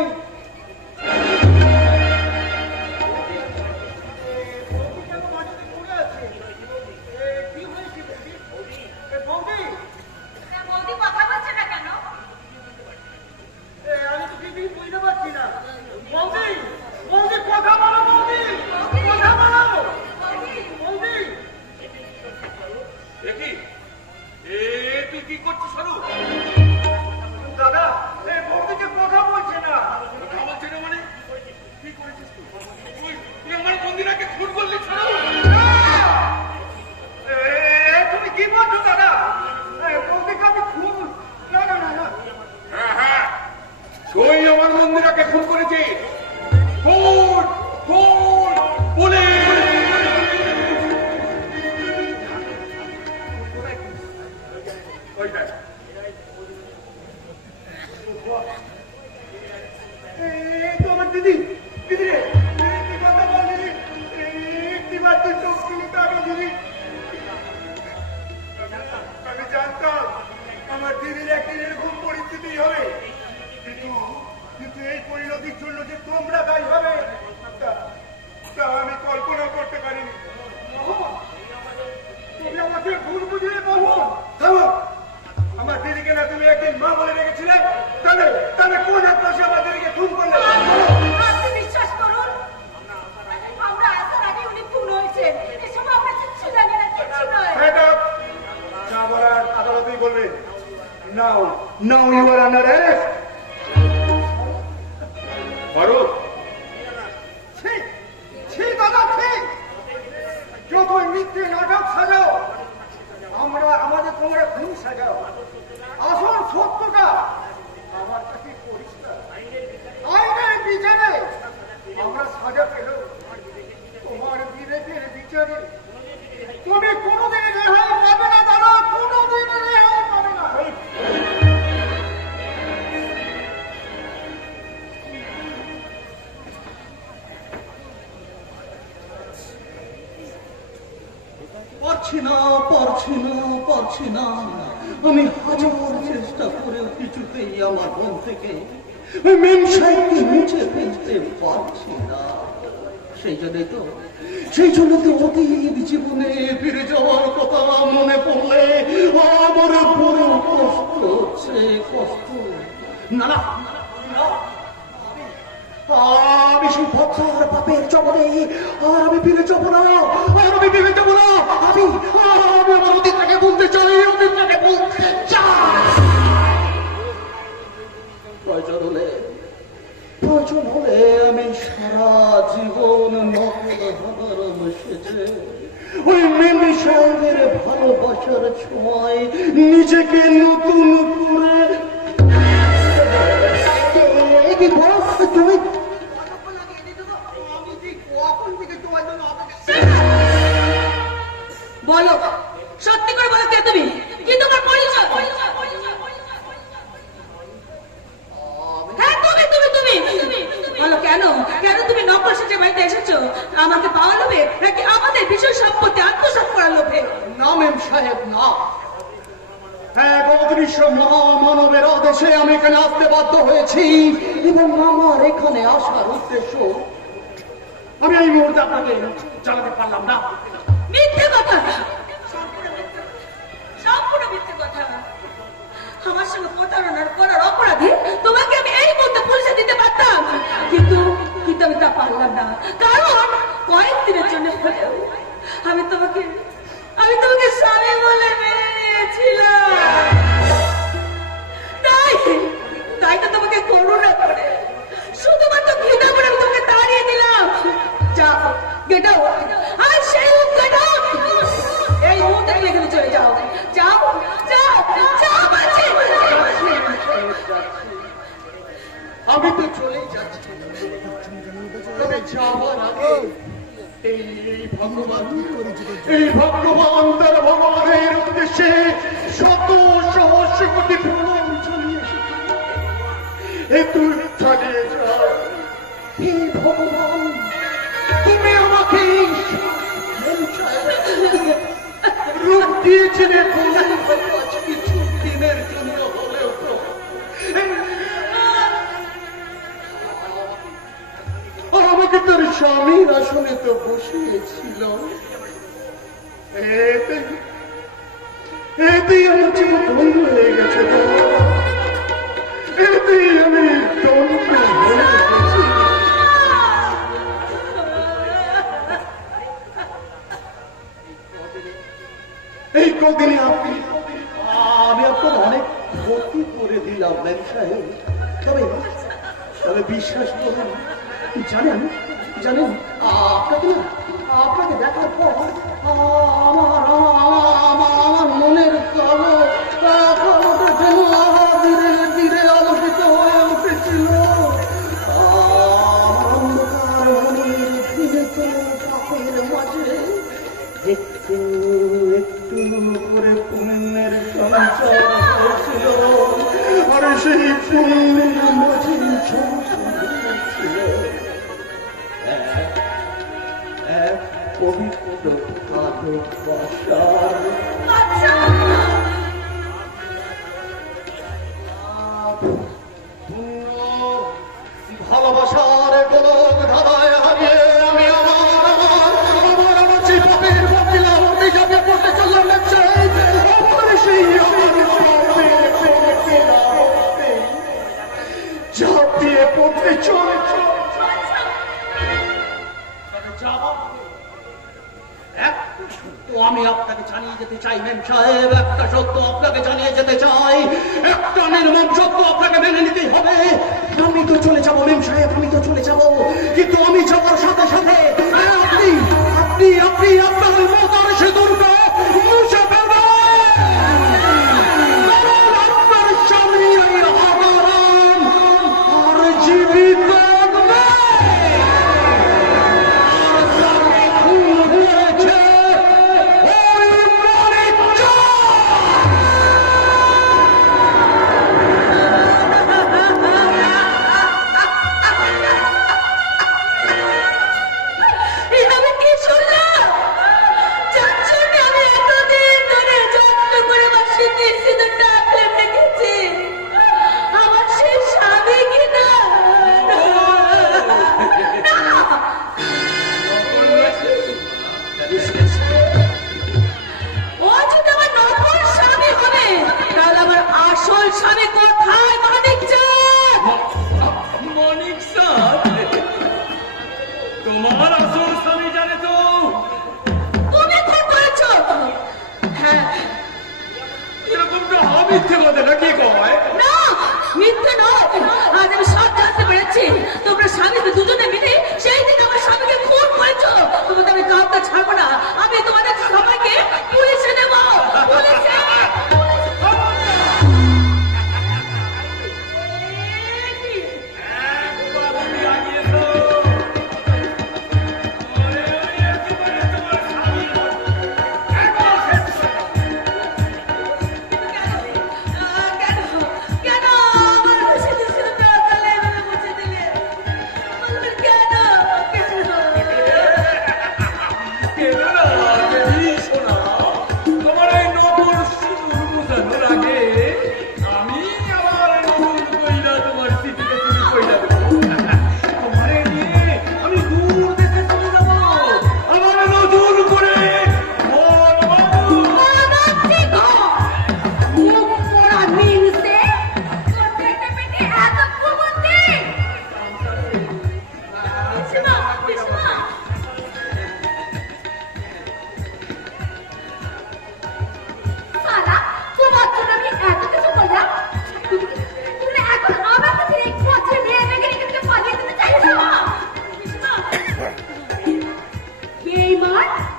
বৌদি কথা বলছে না কেন? আমি তো কিছুই বুঝতে পারছি না। বৌদি, বৌদি কথা বলো, বৌদি কথা বলো, বৌদি। দেখি তুই কি করছিস সরু? দাদা, এই বৌদিকে কথা বলছে না। কথা বলছে না মানে কি করেছিস তুই? তুই আমার মন্দিরাকে খুন করলি সরু? তুমি কি বলছো দাদা? বৌদিকে আমি খুব না না না না। হ্যাঁ, তুই আমার মন্দিরাকে খুন করেছিস। খুন, খুন, পুলিশ! ওই দেখ, তো আমার দিদি, দিদি রে, কি কথা বল দিদি? একটিবার তুই চোখ খুলে তাকা দিদি। আমি জানতাম আমার দিদির একদিন এরকম পরিস্থিতি হবে, কিন্তু কিন্তু এই পরিণতির জন্য যে তোমরা দায়ী হবে তা আমি কল্পনা করতে পারিনি। তুমি আমাকে ভুল বুঝিয়ে বলো। থামো! আমার দিদিকে না তুমি একদিন মা বলে রেখেছিলে? তাহলে তাহলে কোন আত্মাসে আমার দিদিকে খুন করলে? আপনি বিশ্বাস করুন, আমরা আসার আগে উনি খুন হয়েছেন। এসব আমরা কিচ্ছু জানি না, কিচ্ছু নয়। Head up! যা বলার আদালতেই বলবে। Now you are under arrest. Faruk, ঠিক ঠিক দাদা, ঠিক। যতই মিথ্যে নাটক সাজাও, আমরা আমাদের তোমরা খুন সাজাও, আসল সত্যটা আমার কাছে পরিষ্কার। আইনের বিচারে আমরা সাজা পেল, তোমার বিবেকের বিচারে তুমি কোনোদিন রেহাই পাবে না দাদা, কোনোদিন রেহাই পাবে না। পারছি না, পারছি না, পারছি না। আমি হাজার চেষ্টা করেও কিছুতেই আমার মন থেকে মেম সাহেবকে মুছে ফেলতে পারছি না। সেই জন্য তো অতীত জীবনে ফিরে যাওয়ার কথা মনে পড়লে আমার বড় কষ্ট হচ্ছে, কষ্ট। না না না, আমি সেই ভক্তার পাপের জগতে আর আমি ফিরে যাবো না, আর আমি ফিরে যাবো না। আমি আমার অতীতটাকে বলতে চাই, অতীতটাকে বলতে চাই। প্রয়োজন হলে আমি সারা জীবন নকল হারাম সেজে ওই মেমি সাহেবের ভালোবাসার সময় নিজেকে নতুন করে তুমি বলো, সত্যি করে বলো, কে তুমি? কি তোমার পরিচয়? হ্যাঁ, তুমি বলো, কেন কেন তুমি নকল সেজে বাড়িতে এসেছো? আমাকে পাওয়া লোভে, নাকি আমাদের বিশেষ সম্পত্তি আত্মসাৎ করার লোভে? না মেম সাহেব, না। এক অদৃশ্য মহামানবের আদেশে আমি এখানে আসতে বাধ্য হয়েছি, এবং আমার এখানে আসার উদ্দেশ্য আমি এই মুহূর্তে আপনাকে জানাতে পারলাম না। মিথ্যে কথা, সম্পূর্ণ মিথ্যে কথা। আমার সঙ্গে প্রতারণার করার অপরাধী তোমাকে আমি এই মুহূর্তে পুলিশে দিতে পারতাম, কিন্তু কিন্তু আমি তা পারলাম না, কারণ কয়েকদিনের জন্য হলেও আমি তোমাকে স্বামী বলে মেনে নিয়েছিলাম। তাই তো তোমাকে করুণা করে, শুধুমাত্র ঘৃণা করে আমি তোমাকে তাড়িয়ে দিলাম। যাও, গেট আউট। আর সেই গেট আউট, এই মুহূর্তে তুমি এখানে চলে যাও। যাও যাও যাও বাচ্চা। আমি তো চলেই যাচ্ছি, তবে যাওয়ার আগে এই ভগবান তার ভগবানের উদ্দেশ্যে শত সহস্র কোটি প্রণাম জানিয়ে তুই চালিয়ে যা। হে ভগবান, তুমি আমাকে রূপ দিয়েছিলে কিছু দিনের জন্য হলেও তো আমাকে তোর স্বামীর আসনে তো বসিয়েছিল। এতেই আমার জীবন ধন্য হয়ে গেছে, এতেই আমি ধন্য হয়ে গেছি। এই কদিনে আমি আপনার অনেক ক্ষতি করে দিলাম ম্যাম সাহেব, তবে বিশ্বাস করুন, জানেন আপনাকে দেখার পর আমার মনের কালোটা যেন ধীরে ধীরে আলোকিত হয়ে উঠেছিল। অন্ধকার মনের ধীরে পাপের মাঝে একটু একটু করে পুণ্যের সঞ্চার হয়েছিল, আর সেই পুণ্যের মাঝে ছিল এক পবিত্র ভালোবাসার ভালোবাসার গোলক ধারায় হারিয়ে আমি আমার সেই পাপের বকিলা ঝাঁপিয়ে পড়তে চললাম। ঝাঁপিয়ে পড়তে চলেছে। আমি আপনাকে জানিয়ে যেতে চাই ম্যাম সাহেব, একটা সত্য আপনাকে জানিয়ে যেতে চাই, একটা নির্মম সত্য আপনাকে মেনে নিতেই হবে। আমি তো চলে যাবো ম্যাম সাহেব, আমি তো চলে যাবো, কিন্তু আমি যাওয়ার সাথে সাথে আপনি আপনি আপনি আপনার মতার সিঁদুরটা মুছে ফেলবেন। আপনার স্বামী আর জীবিত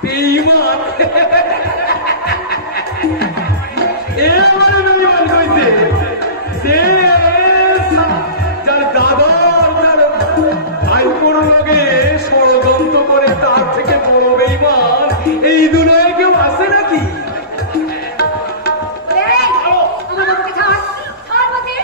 বেঈমান এবারে বেঈমান হইছে সে যার দাদার যার ভাইপোর লগে ষড়যন্ত্র করে তার থেকে বড় বেঈমান এই দুনিয়ায় কেউ আছে নাকি? আমার বাবাকে ছাড় ছাড় বাবাকে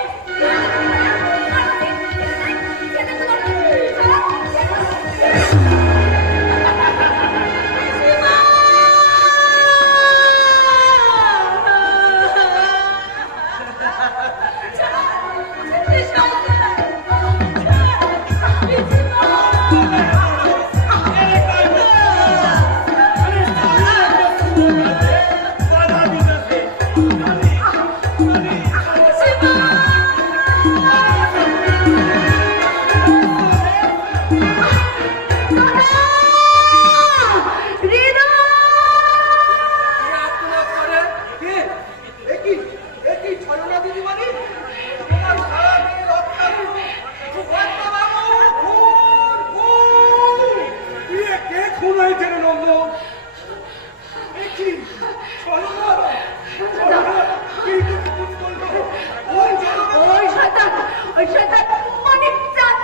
ওই শয়তান অনেক চাঁদ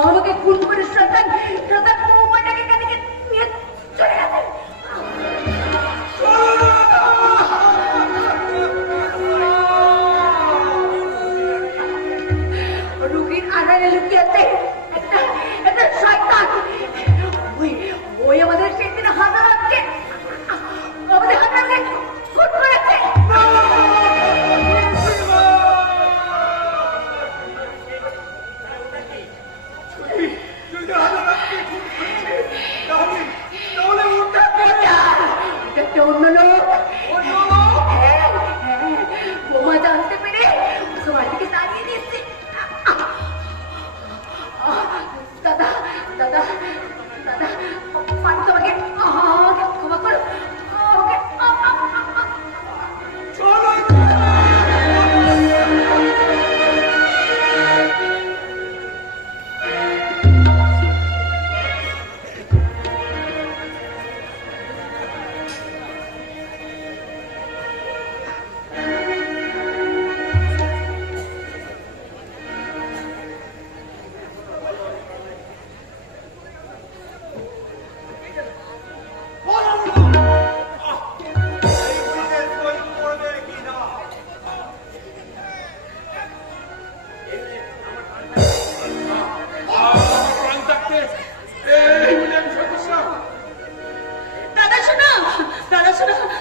আমাকে খুন করে শয়তান মোবাইলটাকে কাছে নিয়ে চলে গেছে। রুগীর আড়ালে লুকিয়ে আছে একটা শয়তান। ওই আমাদের সেদিন হাজারাতকে আমাদের হাজারকে খুন করেছে। একটা অন্য লোক বোমা জানতে পেরে সবার দিকে তাড়িয়ে দিয়েছে। দাদা দাদা দাদা পানি তোমাকে ক্ষমা করো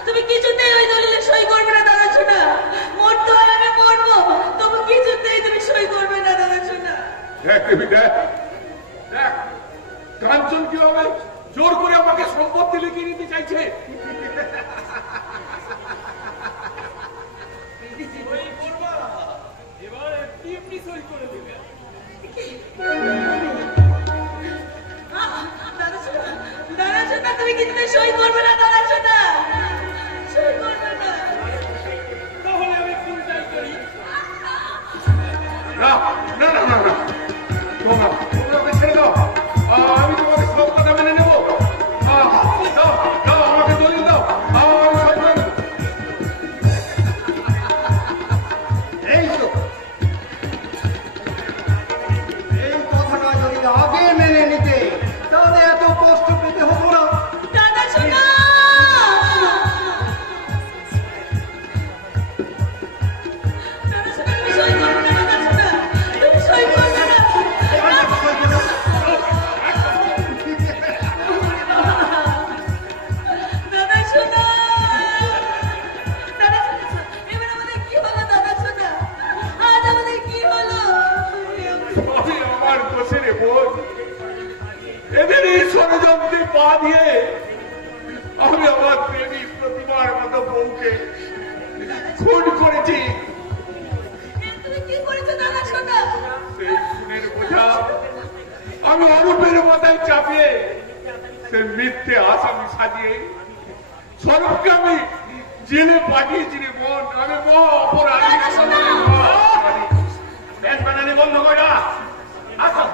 তুমি কিছুতেই ওই দলিলে সই করবে না দাদা শোনা। মরতে হয় আমি মরবো, তবু কিছুতেই তুমি সই করবে না দাদা শোনা। দেখ দেবী দেখ দেখ কাঞ্চন কি হবে জোর করে আমাকে সম্পত্তি লিখিয়ে নিতে চাইছে। এবারে এমনি সই করে দেবে। দাদা শোনা তুমি কিছুতেই সই করবে না দাদা শোনা, সই করবে না। তাহলে আমি চিন্তাই করি। না না না না না তোমরা ছেড়ে দাও, আমি তোমাকে সব কথা মেনে নেবো। দাও দাও আমাকে দলিল দাও, আমি সই করে দেবো। এই তো এই কথাটা যদি আগে মেনে নিতে তাহলে এত কষ্ট পেতে হতো না। দাদা শোনা দাদা শোনা তুমি সই করবে না দাদা শোনা, তুমি সই করবে না। দাদা শোনা দাদা শোনা এবার আমাদের কি হলো দাদা শোনা, আজ আমাদের কি হলো? আমি আমার দোষে রে বোন, এদের এই ষড়যন্ত্রে পা দিয়ে আমি আমার প্রেমিক প্রতিমার মতো বউকে খুন করেছি। তুমি কি করেছো দাদা শোনা? সেই খুনের বোঝা আমি অরূপের মাথায় চাপিয়ে সে মিথ্যে আসামি সাজিয়ে স্বরূপকে আমি জেলে পাঠিয়েছি রে বোন। আমি মহা অপরাধী। দাদা শোনা ব্যাস বানানি বন্ধ করে আসো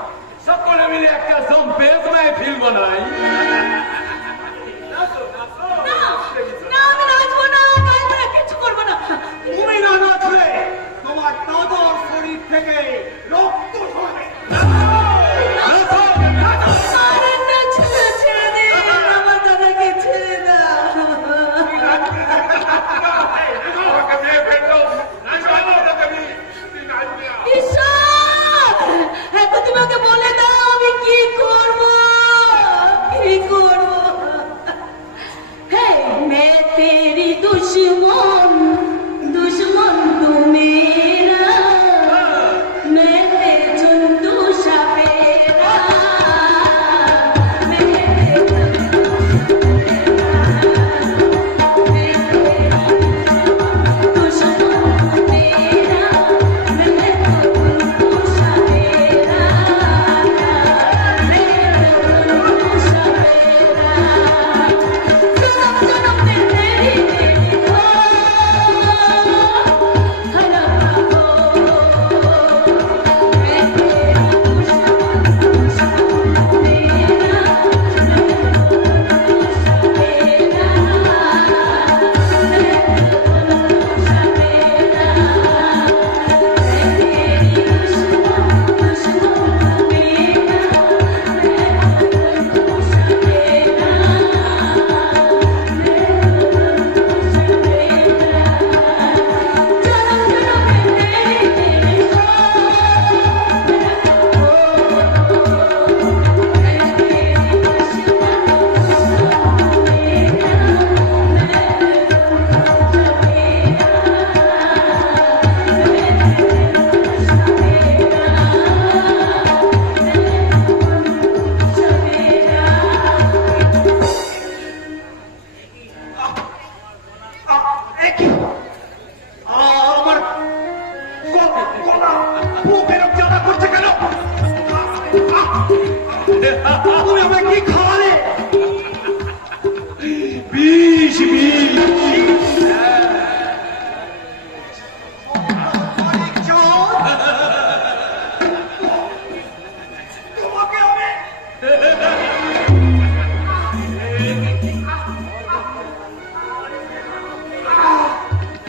তুমি আমায় কি খাওয়ালে? বিষ বিষ। তোমাকে আমি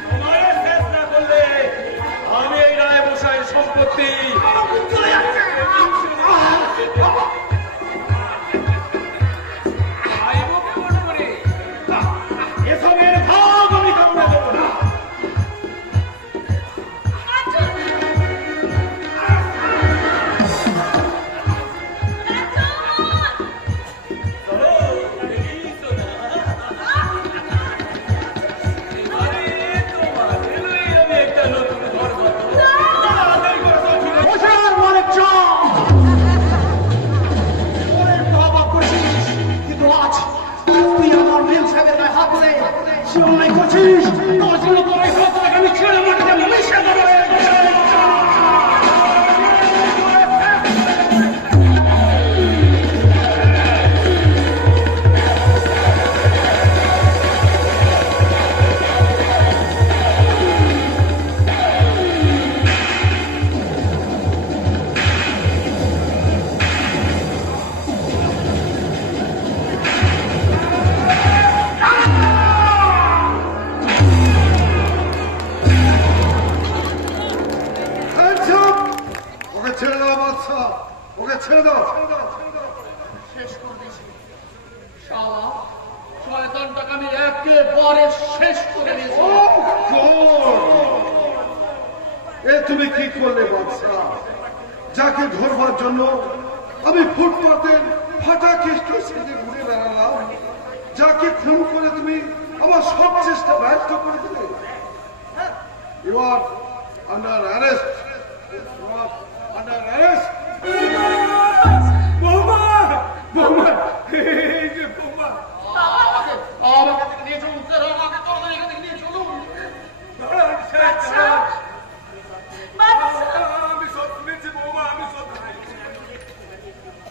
তোমারে শেষ না করলে আমি এই রায় মশাইয়ের সম্পত্তি খাইবো কেমন করে? এসবের ভাগ আমি কামড়ে দেবো না। চলো, এই তো না। এবারে তোমার এলোই আমি একটা নতুন ঘর বানাবো। তাড়াতাড়ি করে চল, ফিরে এসো। বসার অনেক চাপ, অনেক মহাপাপ করেছিস, কিন্তু আজ তুই আমার নীল সাহেবের গায়ে হাত দিলে সে অন্যায় করছিস। তোর জন্য তোর এই হাত থেকে আমি ছেড়ে মাটিতে মিশে দেবো রে। ওকে ছেড়ে দাও বাচ্চা, ওকে ছেড়ে দাও। শেষ করে দিয়েছি শালা, শয়তানটাকে আমি একেবারে শেষ করে দিয়েছি। এ তুমি কি করলে বাচ্চা? যাকে ধরবার জন্য আমি ফুটপাতের ফাটা খ্রিস্ট সেজে ঘুরে বেড়ালাম, যাকে খুন করে তুমি আমার সব চেষ্টা ব্যর্থ করে দিলে। You are under arrest, you are under arrest. বৌমা, বৌমা, এই যে বৌমা। আমাকে থেকে নিয়ে চলুন স্যার, আমাকে তোর এখান থেকে নিয়ে চলুন। দাঁড়ান, স্যার, দাঁড়ান। বাচ্চা আমি সব শুনেছি বৌমা, আমি সব শুনেছি।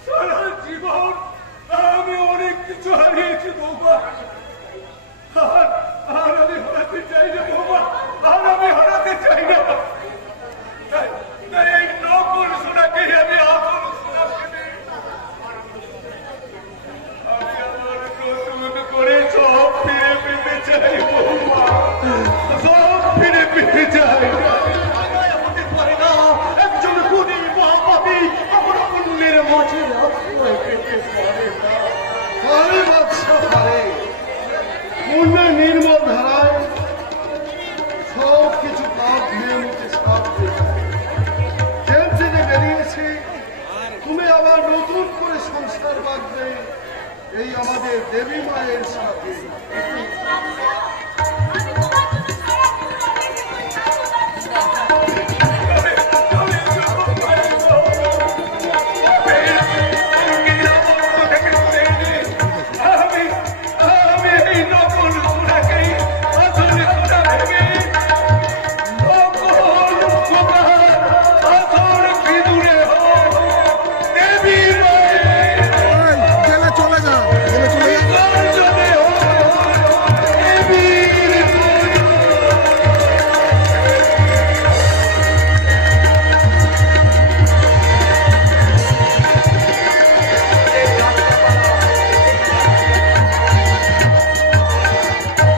সারা জীবন আমি অনেক কিছু হারিয়েছি বৌমা, আর আমি হারাতে চাই না বৌমা, আর আমি হারাতে চাই না। তাই এই নকল সোনাকে আমি আসল সোনা ভেবে আমি আমার নতুন করে সব ফিরে পেতে চাই বৌমা, সব ফিরে পেতে চাই। হতে পারে না একজন খুনি মহাপাপী আমার অন্যের মাঝে আশ্রয় পেতে পারে না। পারে বাচ্চা পারে, পূর্ণের নির্মল ধারায় সব কিছু পাপ ধুয়ে মুছে সাফ হয়ে যায়। জেল থেকে বেরিয়েছে, তুমি আবার নতুন করে সংসার বাঁধবে এই আমাদের দেবী মায়ের সাথে।